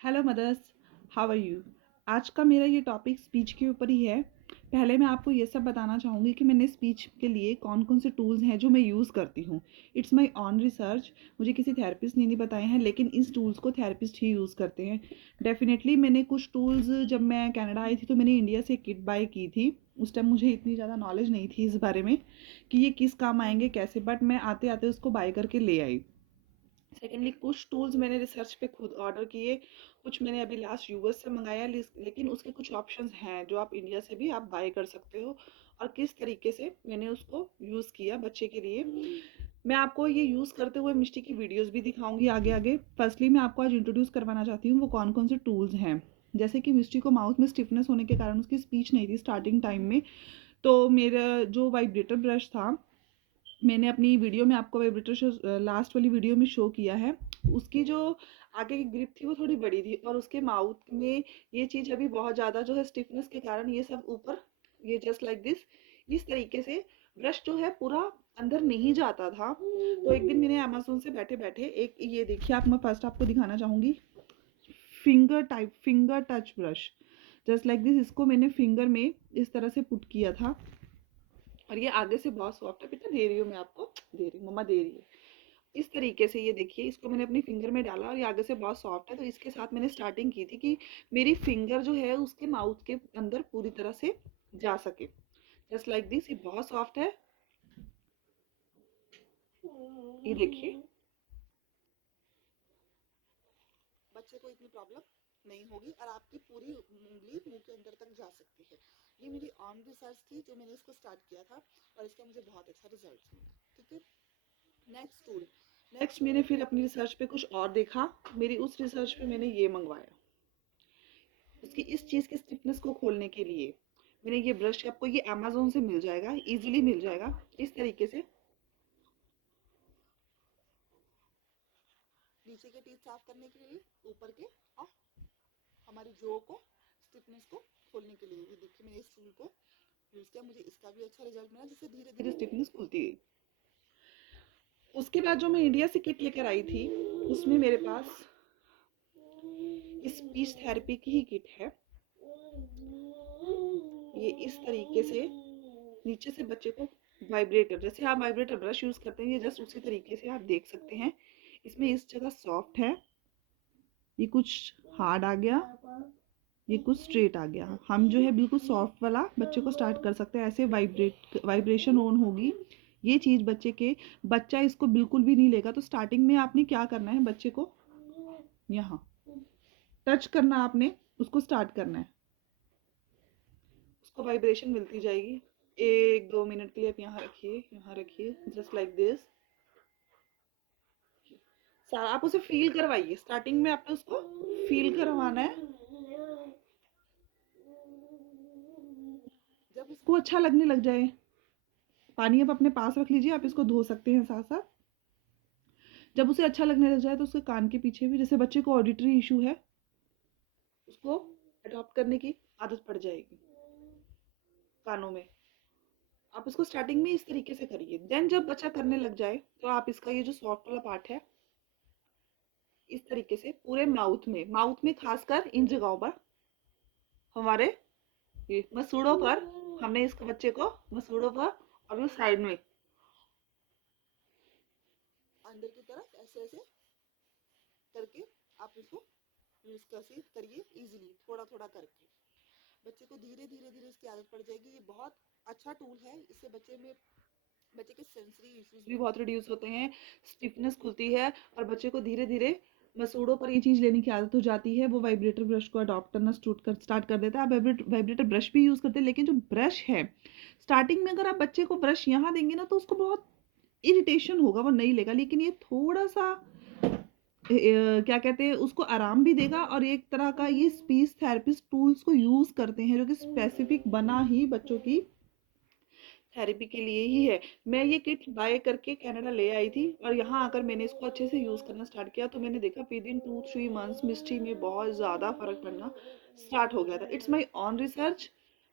Hello mothers, how are you. आज का मेरा ये टॉपिक स्पीच के ऊपर ही है। पहले मैं आपको ये सब बताना चाहूँगी कि मैंने स्पीच के लिए कौन कौन से टूल्स हैं जो मैं यूज़ करती हूँ। It's my on research. मुझे किसी थेरेपिस्ट ने नहीं बताए हैं, लेकिन इस टूल्स को थेरेपिस्ट ही यूज़ करते हैं। डेफिनेटली मैंने कुछ टूल्स, जब मैं कनाडा आई थी तो मैंने इंडिया से किट बाय की थी। उस टाइम मुझे इतनी ज़्यादा नॉलेज नहीं थी इस बारे में कि ये किस काम आएंगे कैसे, बट मैं आते आते उसको बाय करके ले आई। सेकेंडली कुछ टूल्स मैंने रिसर्च पे खुद ऑर्डर किए, कुछ मैंने अभी लास्ट यूएस से मंगाया, लेकिन उसके कुछ ऑप्शंस हैं जो आप इंडिया से भी आप बाय कर सकते हो। और किस तरीके से मैंने उसको यूज़ किया बच्चे के लिए, मैं आपको ये यूज़ करते हुए मिस्टी की वीडियोस भी दिखाऊंगी आगे आगे। फर्स्टली मैं आपको आज इंट्रोड्यूस करवाना चाहती हूँ वो कौन कौन से टूल्स हैं। जैसे कि मिस्टी को माउथ में स्टिफनेस होने के कारण उसकी स्पीच नहीं थी स्टार्टिंग टाइम में, तो मेरा जो वाइब्रेटर ब्रश था, मैंने अपनी वीडियो में आपको वाइब्रेटर शो लास्ट वाली वीडियो में शो किया है। उसकी जो आगे की ग्रिप थी वो थोड़ी बड़ी थी, और उसके माउथ में ये चीज़ अभी बहुत ज़्यादा जो है स्टिफनेस के कारण ये सब ऊपर, ये जस्ट लाइक दिस, इस तरीके से ब्रश जो है पूरा अंदर नहीं जाता था। तो एक दिन मैंने अमेजोन से बैठे बैठे एक, ये देखिए आप, मैं फर्स्ट आपको दिखाना चाहूँगी finger touch brush, just like this. इसको मैंने फिंगर में इस तरह से पुट किया था, और ये आगे से बहुत सॉफ्ट है। बेटा दे रही हूँ मैं आपको, दे रही हूँ, मम्मा दे रही है। इस तरीके से ये देखिए, इसको मैंने अपनी फिंगर में डाला और ये आगे से बहुत सॉफ्ट है। तो इसके साथ मैंने स्टार्टिंग की थी कि मेरी फिंगर जो है उसके माउथ के अंदर पूरी तरह से जा सके। जस्ट लाइक दिस, ये बहुत सॉफ्ट है। ये देखिए, बच्चे को इतनी प्रॉब्लम नहीं होगी और आपकी पूरी उंगली मुंह के अंदर तक जा सकती है। ये मेरी ऑन रिसर्च थी जो मैंने इसको स्टार्ट किया था, और इसका मुझे बहुत अच्छा रिजल्ट मिला। ठीक है, नेक्स्ट टूल। नेक्स्ट मैंने फिर अपनी रिसर्च पे कुछ और देखा। मेरी उस रिसर्च पे मैंने ये मंगवाया, उसकी इस चीज़ की स्टिफनेस को खोलने के लिए मैंने ये ब्रश, आपको ये अमेजोन से मिल जाएगा, इजीली मिल जाएगा। इस तरीके से नीचे के टीथ साफ करने के लिए, ऊपर के, और हमारी जो को स्टिफनेस को खोलने के लिए। ये देखिए मैंने इस टूल को यूज किया, मुझे इसका भी अच्छा रिजल्ट मिला, जिससे धीरे धीरे स्टिफनेस खुलती गई। उसके बाद जो मैं इंडिया से किट लेकर आई थी, उसमें मेरे पास स्पीच थेरेपी की ही किट है। ये इस तरीके से नीचे से बच्चे को वाइब्रेटर, जैसे आप वाइब्रेटर ब्रश यूज करते हैं, ये जस्ट उसी तरीके से आप देख सकते हैं। इसमें इस जगह सॉफ्ट है, ये कुछ हार्ड आ गया, ये कुछ स्ट्रेट आ गया। हम जो है बिल्कुल सॉफ्ट वाला बच्चे को स्टार्ट कर सकते हैं। ऐसे वाइब्रेशन ऑन होगी ये चीज़ बच्चे के, बच्चा इसको बिल्कुल भी नहीं लेगा। तो स्टार्टिंग में आपने क्या करना है, बच्चे को यहाँ टच करना, आपने उसको स्टार्ट करना है, उसको वाइब्रेशन मिलती जाएगी। 1-2 मिनट के लिए आप यहाँ रखिए, जस्ट लाइक दिस। सारा आप उसे फील करवाइए, स्टार्टिंग में आपने उसको फील करवाना है। जब उसको अच्छा लगने लग जाए, पानी आप अपने पास रख लीजिए, आप इसको धो सकते हैं साथ साथ। जब उसे अच्छा लगने लग जाए तो उसके कान के पीछे भी, जैसे बच्चे को ऑडिटरी इशू है, उसको अडॉप्ट करने की आदत पड़ जाएगी कानों में। आप इसको स्टार्टिंग में इस तरीके से करिए, देन जब बच्चा करने लग जाए तो आप इसका ये जो सॉफ्ट वाला पार्ट है, इस तरीके से पूरे माउथ में खासकर इन जगहों पर, हमारे ये मसूड़ों पर, हमने इसको बच्चे को मसूड़ों पर और ये साइड में अंदर की तरफ ऐसे ऐसे करके आप इसको यूज करिए इजीली, थोड़ा थोड़ा करके। बच्चे को धीरे धीरे धीरे इसकी आदत पड़ जाएगी। ये बहुत अच्छा टूल है, इससे बच्चे के सेंसरी इश्यूज भी बहुत रिड्यूस होते हैं, स्टिफनेस खुलती है, और बच्चे को धीरे धीरे मसूड़ों पर ये चीज़ लेने की आदत हो जाती है। वो वाइब्रेटर ब्रश को अडॉप्ट करना स्टार्ट कर देता है। आप वाइब्रेटर ब्रश भी यूज़ करते हैं, लेकिन जो ब्रश है, स्टार्टिंग में अगर आप बच्चे को ब्रश यहाँ देंगे ना तो उसको बहुत इरिटेशन होगा, वो नहीं लेगा। लेकिन ये थोड़ा सा क्या कहते हैं, उसको आराम भी देगा। और एक तरह का ये स्पीच थेरेपिस्ट टूल्स को यूज़ करते हैं जो कि स्पेसिफिक बना ही बच्चों की थेरेपी के लिए ही है। मैं ये किट बाय करके कनाडा ले आई थी, और यहाँ आकर मैंने इसको अच्छे से यूज़ करना स्टार्ट किया, तो मैंने देखा विद इन 2-3 मंथ्स मिस्ट्री में बहुत ज़्यादा फर्क पड़ना स्टार्ट हो गया था। इट्स माई ऑन रिसर्च,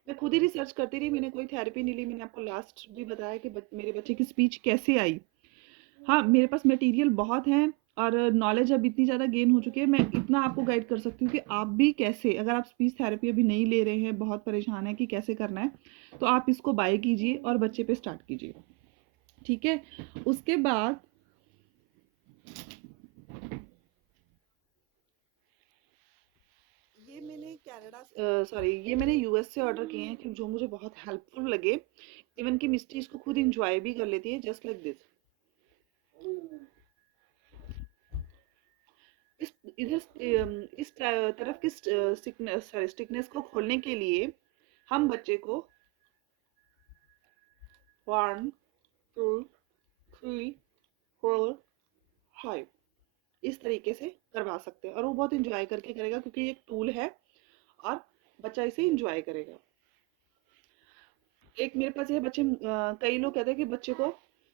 मैं खुद ही रिसर्च करती रही, मैंने कोई थेरेपी नहीं ली। मैंने आपको लास्ट भी बताया कि मेरे बच्चे की स्पीच कैसे आई। हाँ, मेरे पास मटेरियल बहुत हैं, और नॉलेज अब इतनी ज़्यादा गेन हो चुकी है, मैं इतना आपको गाइड कर सकती हूँ कि आप भी कैसे, अगर आप स्पीच थेरेपी अभी नहीं ले रहे हैं, बहुत परेशान हैं कि कैसे करना है, तो आप इसको बाय कीजिए और बच्चे पे स्टार्ट कीजिए, ठीक है। उसके बाद ये मैंने ये मैंने यूएस से ऑर्डर किए हैं, कि जो मुझे बहुत हेल्पफुल लगे। इवन कि मिस्टी इसको खुद इंजॉय भी कर लेती है, जस्ट लाइक दिस। इस इस तरफ की स्टिकनेस को खोलने के लिए हम बच्चे को 1 2 3 4 5 इस तरीके से करवा सकते हैं, और वो बहुत इंजॉय करके करेगा, क्योंकि ये एक टूल है और बच्चा इसे इंजॉय करेगा। एक मेरे पास ये बच्चे, कई लोग कहते हैं कि बच्चे को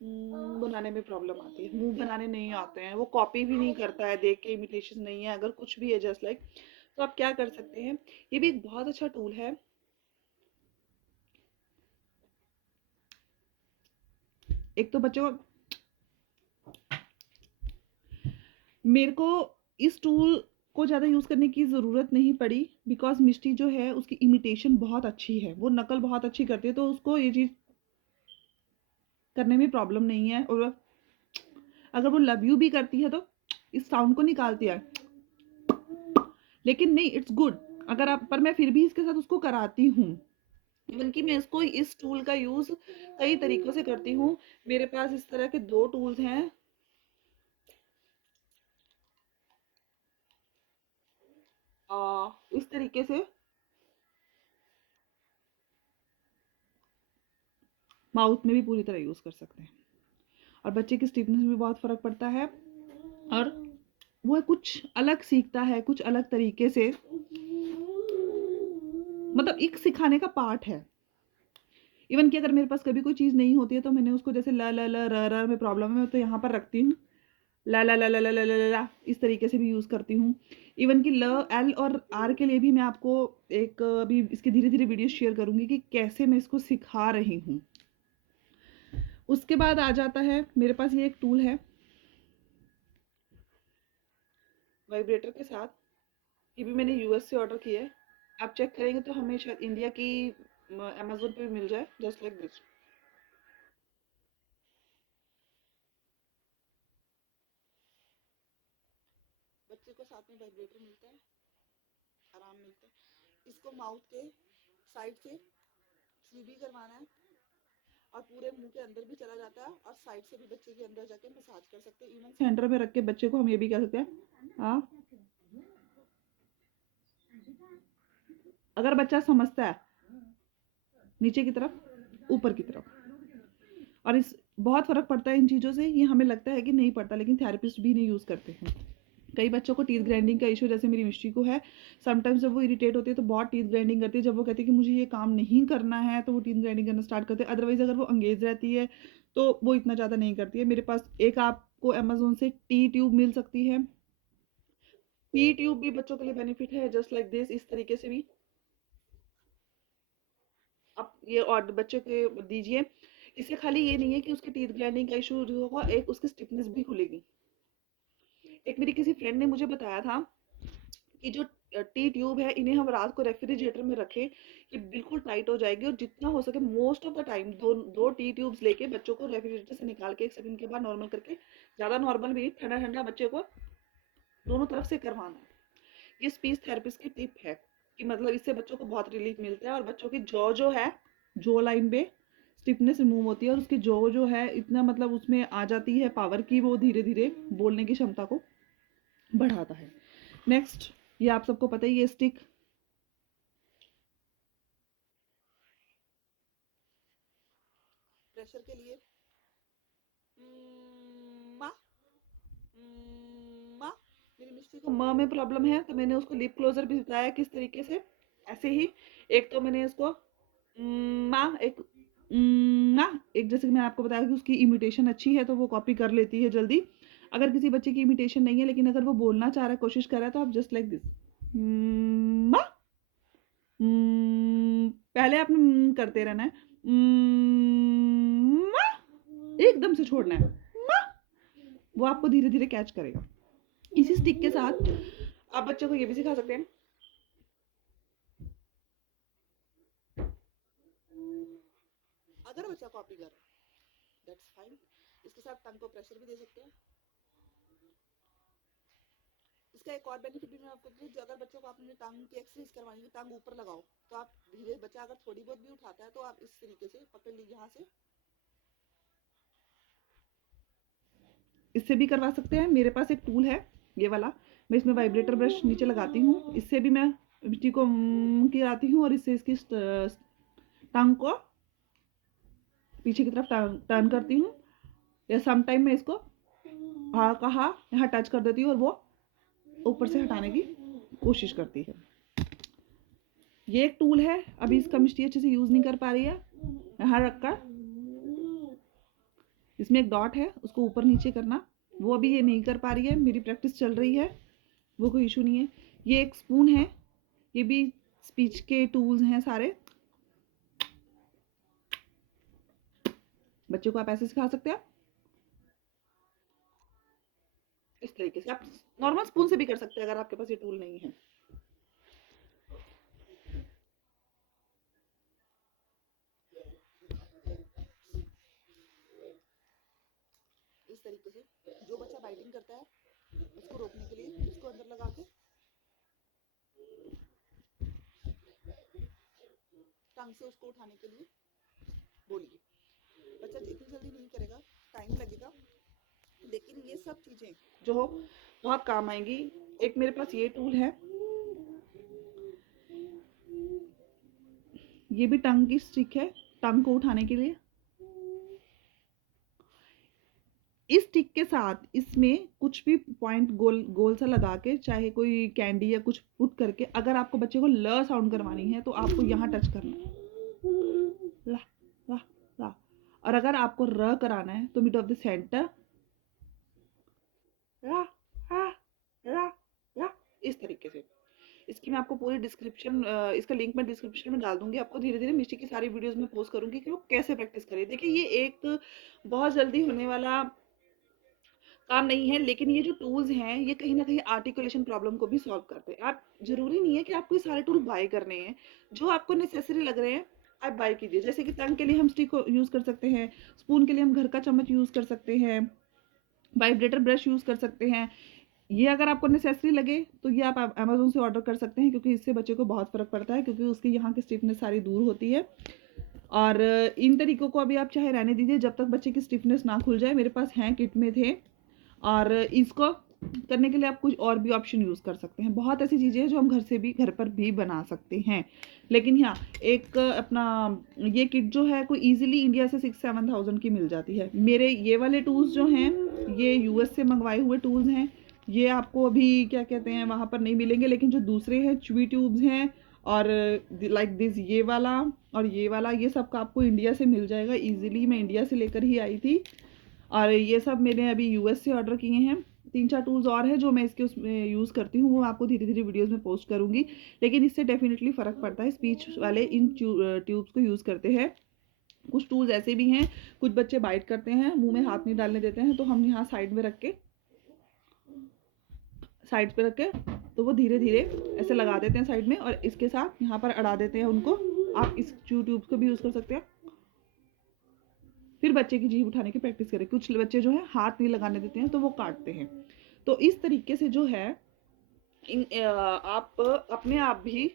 मुंह बनाने में प्रॉब्लम आती है, मुंह बनाने नहीं आते हैं, वो कॉपी भी नहीं करता है, देख के इमिटेशन नहीं है, अगर कुछ भी है जस्ट लाइक, तो आप क्या कर सकते हैं, ये भी एक बहुत अच्छा टूल है। एक तो बच्चों को, मेरे को इस टूल को ज़्यादा यूज़ करने की ज़रूरत नहीं पड़ी, बिकॉज मिष्टी जो है उसकी इमिटेशन बहुत अच्छी है, वो नकल बहुत अच्छी करती है, तो उसको ये चीज़ करने में प्रॉब्लम नहीं है। और अगर वो लव यू भी करती है तो इस साउंड को निकालती है, लेकिन नहीं, इट्स गुड। अगर आप, पर मैं फिर भी इसके साथ उसको कराती हूँ। इवन कि मैं इसको, इस टूल का यूज़ कई तरीकों से करती हूँ। मेरे पास इस तरह के 2 टूल्स हैं, इस तरीके से माउथ में भी पूरी तरह यूज़ कर सकते हैं, और बच्चे की स्टिफनेस में भी बहुत फ़र्क पड़ता है, और वो कुछ अलग सीखता है, कुछ अलग तरीके से, मतलब एक सिखाने का पार्ट है। इवन कि अगर मेरे पास कभी कोई चीज़ नहीं होती है, तो मैंने उसको जैसे ल ल ल र र में प्रॉब्लम है, तो यहाँ पर रखती हूँ, ला ला ला ला ला ला ला ला ला, इस तरीके से भी यूज़ करती हूँ। इवन कि ल एल और आर के लिए भी मैं आपको एक अभी इसकी धीरे धीरे वीडियो शेयर करूँगी कि कैसे मैं इसको सिखा रही हूँ। उसके बाद आ जाता है, मेरे पास ये एक टूल है वाइब्रेटर के साथ, ये भी मैंने यूएस से ऑर्डर किया है। आप चेक करेंगे तो हमें शायद इंडिया की अमेजोन पे भी मिल जाए, जस्ट लाइक दिस। बच्चे को साथ में वाइब्रेटर मिलता है, आराम मिलता है। इसको माउथ के साइड से फ्री भी करवाना है, और पूरे मुंह के अंदर भी चला जाता है, और साइड से भी बच्चे के अंदर जाके मसाज कर सकते हैं। इवन सेंटर में रख के बच्चे को हम ये भी कह सकते हैं। हाँ, अगर बच्चा समझता है, नीचे की तरफ, ऊपर की तरफ, और इस बहुत फ़र्क पड़ता है इन चीज़ों से। ये हमें लगता है कि नहीं पड़ता, लेकिन थेरेपिस्ट भी इन्हें यूज़ करते हैं। कई बच्चों को टीथ ग्राइंडिंग का इशू, जैसे मेरी मिष्टी को है, समटाइम्स जब वो इरिटेट होती है तो बहुत टीथ ग्राइंडिंग करती है। जब वो कहती है कि मुझे ये काम नहीं करना है, तो वो टीथ ग्राइंडिंग करना स्टार्ट करते हैं। अदरवाइज़ अगर वो एंगेज रहती है तो वो इतना ज़्यादा नहीं करती है। मेरे पास एक आपको अमेज़न से टी ट्यूब मिल सकती है। टी ट्यूब भी बच्चों के लिए बेनिफिट है, जस्ट लाइक दिस, इस तरीके से भी आप ये और बच्चे के दीजिए। इससे खाली ये नहीं है कि उसके टीथ ग्राइंडिंग का इशू होगा, एक उसकी स्टिफनेस भी खुलेगी। एक मेरी किसी फ्रेंड ने मुझे बताया था कि जो टी ट्यूब है, इन्हें हम रात को रेफ्रिजरेटर में रखें, ये बिल्कुल टाइट हो जाएगी, और जितना हो सके मोस्ट ऑफ द टाइम दो दो टी ट्यूब्स लेके बच्चों को रेफ्रिजरेटर से निकाल के 1 सेकंड के बाद नॉर्मल करके, ज़्यादा नॉर्मल भी नहीं, ठंडा ठंडा बच्चे को दोनों तरफ से करवाना है। ये स्पीच थेरेपिस्ट की टिप है, कि मतलब इससे बच्चों को बहुत रिलीफ मिलता है, और बच्चों की जॉ जो है, जॉ लाइन पे स्टिफनेस रिमूव होती है, और उसकी जॉ जो है इतना, मतलब उसमें आ जाती है पावर की, वो धीरे धीरे बोलने की क्षमता को बढ़ाता है। नेक्स्ट, ये आप सबको पता ही, ये स्टिक प्रेशर के लिए, माँ, माँ, मेरी मिस्टी को माँ में प्रॉब्लम है, तो मैंने उसको लिप क्लोजर भी बताया किस तरीके से। ऐसे ही एक तो मैंने इसको माँ, एक माँ, एक जैसे कि मैंने आपको बताया कि उसकी इमिटेशन अच्छी है, तो वो कॉपी कर लेती है जल्दी। अगर किसी बच्चे की इमिटेशन नहीं है, लेकिन अगर वो बोलना चाह रहा है, कोशिश कर रहा है, तो आप जस्ट लाइक दिस, माँ, पहले आपने करते रहना है, माँ, एकदम से छोड़ना है, माँ, वो आपको धीरे धीरे कैच करेगा। इसी स्टिक के साथ आप बच्चों को ये भी सिखा सकते हैं, अगर बच्चा कॉपी कर रहा है दैट्स फाइन, इसके साथ टंग को प्रेशर भी दे सकते हैं। इसका एक और बेनिफिट भी मैं आपको दूँ, अगर बच्चों को आपने टांग की एक्सरसाइज करवानी है, टांग ऊपर लगाओ, तो आप धीरे, बच्चा अगर थोड़ी बहुत भी उठाता है तो आप इस तरीके से पकड़ लीजिए, यहाँ से इससे भी करवा सकते हैं। मेरे पास एक टूल है ये वाला, मैं इसमें वाइब्रेटर ब्रश नीचे लगाती हूँ, इससे भी मैं मिट्टी को गिराती हूँ और इससे इसकी टांग को पीछे की तरफ टर्न करती हूँ, या सम टाइम मैं इसको कहा यहाँ टच कर देती हूँ और वो ऊपर से हटाने की कोशिश करती है। ये एक टूल है, अभी इसका मिस्टी अच्छे से यूज़ नहीं कर पा रही है, यहाँ रखकर इसमें एक डॉट है उसको ऊपर नीचे करना, वो अभी ये नहीं कर पा रही है, मेरी प्रैक्टिस चल रही है, वो कोई इशू नहीं है। ये एक स्पून है, ये भी स्पीच के टूल्स हैं सारे, बच्चों को आप ऐसे सिखा सकते हैं, इस तरीके से। आप नॉर्मल स्पून से भी कर सकते हैं अगर आपके पास ये टूल नहीं है। इस तरीके से जो बच्चा बाइटिंग करता है उसको रोकने के लिए इसको अंदर लगा के टंग से उसको उठाने के लिए बोलिए। बच्चा इतनी जल्दी नहीं करेगा, टाइम लगेगा, लेकिन ये सब चीज़ें जो हो बहुत काम आएंगी। एक मेरे पास ये टूल है, ये भी टंग की स्टिक है, टंग को उठाने के लिए। इस स्टिक के साथ इसमें कुछ भी पॉइंट गोल गोल सा लगा के, चाहे कोई कैंडी या कुछ पुट करके, अगर आपको बच्चे को ल साउंड करवानी है तो आपको यहाँ टच करना, ला ला ला, और अगर आपको र कराना है तो मिड ऑफ द सेंटर, ला ला ला ला, इस तरीके से। इसकी मैं आपको पूरी डिस्क्रिप्शन, इसका लिंक मैं डिस्क्रिप्शन में डाल दूंगी, आपको धीरे धीरे मिस्टी की सारी वीडियोस में पोस्ट करूंगी कि वो कैसे प्रैक्टिस करें। देखिए ये एक बहुत जल्दी होने वाला काम नहीं है, लेकिन ये जो टूल्स हैं ये कहीं ना कहीं आर्टिकुलेशन प्रॉब्लम को भी सॉल्व करते हैं। आप जरूरी नहीं है कि आपको ये सारे टूल बाय करने हैं, जो आपको नेसेसरी लग रहे हैं आप बाय कीजिए। जैसे कि टंग के लिए हम स्टिक को यूज़ कर सकते हैं, स्पून के लिए हम घर का चम्मच यूज़ कर सकते हैं, वाइब्रेटर ब्रश यूज़ कर सकते हैं। ये अगर आपको नेसेसरी लगे तो ये आप अमेजोन से ऑर्डर कर सकते हैं, क्योंकि इससे बच्चे को बहुत फ़र्क पड़ता है, क्योंकि उसकी यहाँ की स्टिफनेस सारी दूर होती है। और इन तरीकों को अभी आप चाहे रहने दीजिए जब तक बच्चे की स्टिफनेस ना खुल जाए, मेरे पास हैं, किट में थे। और इसको करने के लिए आप कुछ और भी ऑप्शन यूज़ कर सकते हैं। बहुत ऐसी चीज़ें हैं जो हम घर से भी, घर पर भी बना सकते हैं। लेकिन हाँ, एक अपना ये किट जो है कोई इजीली इंडिया से 6-7 थाउजेंड की मिल जाती है। मेरे ये वाले टूल्स जो हैं ये यूएस से मंगवाए हुए टूल्स हैं, ये आपको अभी क्या कहते हैं वहाँ पर नहीं मिलेंगे, लेकिन जो दूसरे हैं चुई ट्यूब्स हैं और लाइक दिस ये वाला और ये वाला, ये सब का आपको इंडिया से मिल जाएगा ईजिली। मैं इंडिया से लेकर ही आई थी, और ये सब मैंने अभी यूएस से ऑर्डर किए हैं। 3-4 टूल्स और हैं जो मैं इसके उसमें यूज़ करती हूँ, वो आपको धीरे धीरे वीडियोस में पोस्ट करूँगी। लेकिन इससे डेफिनेटली फ़र्क पड़ता है, स्पीच वाले इन ट्यूब्स को यूज़ करते हैं। कुछ टूल्स ऐसे भी हैं, कुछ बच्चे बाइट करते हैं, मुंह में हाथ नहीं डालने देते हैं, तो हम यहाँ साइड में रख के, साइड पे रख के, तो वो धीरे धीरे ऐसे लगा देते हैं साइड में, और इसके साथ यहाँ पर अड़ा देते हैं उनको। आप इस ट्यूब्स को भी यूज़ कर सकते हैं। फिर बच्चे की जीभ उठाने की प्रैक्टिस करें। कुछ बच्चे जो है हाथ नहीं लगाने देते हैं तो वो काटते हैं। तो इस तरीके से जो है आप अपने आप भी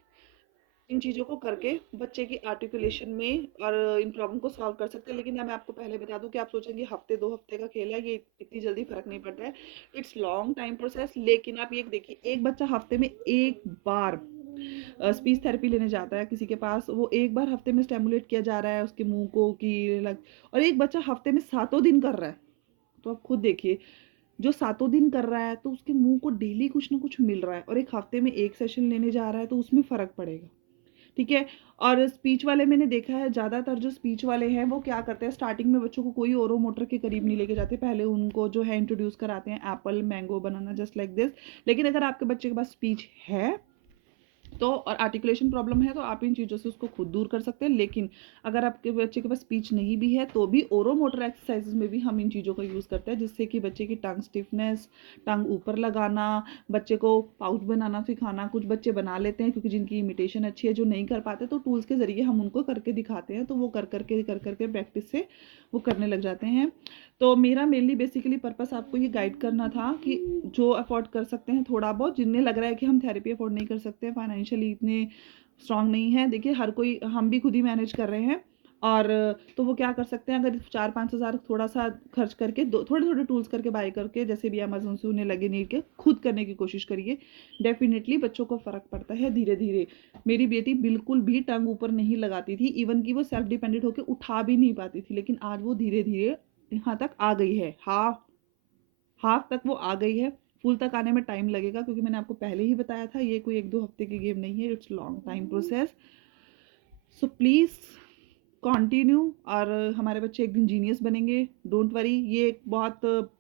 इन चीज़ों को करके बच्चे की आर्टिकुलेशन में और इन प्रॉब्लम को सॉल्व कर सकते हैं। लेकिन मैं आपको पहले बता दूं कि आप सोचेंगे हफ्ते 2 हफ्ते का खेल है, ये इतनी जल्दी फर्क नहीं पड़ता है। It's long time process. लेकिन आप ये देखिए, एक बच्चा हफ्ते में एक बार स्पीच थेरेपी लेने जाता है किसी के पास, वो एक बार हफ्ते में स्टेमुलेट किया जा रहा है उसके मुंह को कि लग, और एक बच्चा हफ्ते में 7 दिन कर रहा है। तो आप खुद देखिए, जो 7 दिन कर रहा है तो उसके मुंह को डेली कुछ ना कुछ मिल रहा है, और एक हफ्ते में एक सेशन लेने जा रहा है तो उसमें फ़र्क पड़ेगा। ठीक है। और स्पीच वाले मैंने देखा है, ज़्यादातर जो स्पीच वाले हैं वो क्या करते हैं, स्टार्टिंग में बच्चों को कोई ओरो मोटर के करीब नहीं लेके जाते, पहले उनको जो है इंट्रोड्यूस कराते हैं Apple, mango, banana, just like this. लेकिन अगर आपके बच्चे के पास स्पीच है तो और आर्टिकुलेशन प्रॉब्लम है तो आप इन चीज़ों से उसको खुद दूर कर सकते हैं। लेकिन अगर आपके बच्चे के पास स्पीच नहीं भी है तो भी ओरोमोटर एक्सरसाइजेज में भी हम इन चीज़ों का यूज़ करते हैं, जिससे कि बच्चे की टंग स्टिफनेस, टंग ऊपर लगाना, बच्चे को पाउच बनाना सिखाना। कुछ बच्चे बना लेते हैं क्योंकि जिनकी इमिटेशन अच्छी है, जो नहीं कर पाते तो टूल्स के ज़रिए हम उनको करके दिखाते हैं, तो वो कर करके प्रैक्टिस से वो करने लग जाते हैं। तो मेरा मेनली बेसिकली पर्पस आपको ये गाइड करना था कि जो अफोर्ड कर सकते हैं थोड़ा बहुत, जिन्हें लग रहा है कि हम थेरेपी अफोर्ड नहीं कर सकते, फाइनेंशियली इतने स्ट्रांग नहीं है, देखिए हर कोई, हम भी खुद ही मैनेज कर रहे हैं। और तो वो क्या कर सकते हैं, अगर 4-5 हज़ार थोड़ा सा खर्च करके थोड़े थोड़े टूल्स करके बाय करके, जैसे भी अमेजोन से उन्हें लगे नीड के, खुद करने की कोशिश करिए। डेफिनेटली बच्चों को फ़र्क पड़ता है धीरे धीरे। मेरी बेटी बिल्कुल भी टंग ऊपर नहीं लगाती थी, इवन कि वो सेल्फ डिपेंडेंट होकर उठा भी नहीं पाती थी, लेकिन आज वो धीरे धीरे यहाँ तक आ गई है। हाफ हाफ तक वो आ गई है। फुल तक आने में टाइम लगेगा, क्योंकि मैंने आपको पहले ही बताया था ये कोई 1-2 हफ्ते की गेम नहीं है, it's long time process. So please continue, और हमारे बच्चे एक दिन जीनियस बनेंगे। डोंट वरी, ये एक बहुत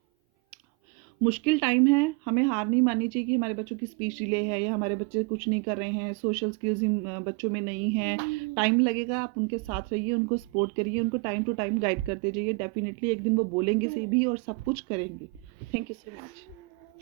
मुश्किल टाइम है, हमें हार नहीं माननी चाहिए कि हमारे बच्चों की स्पीच डिले है या हमारे बच्चे कुछ नहीं कर रहे हैं, सोशल स्किल्स इन बच्चों में नहीं है। टाइम लगेगा, आप उनके साथ रहिए, उनको सपोर्ट करिए, उनको टाइम टू टाइम गाइड करते जाइए। डेफिनेटली एक दिन वो बोलेंगे से भी और सब कुछ करेंगे। Thank you so much.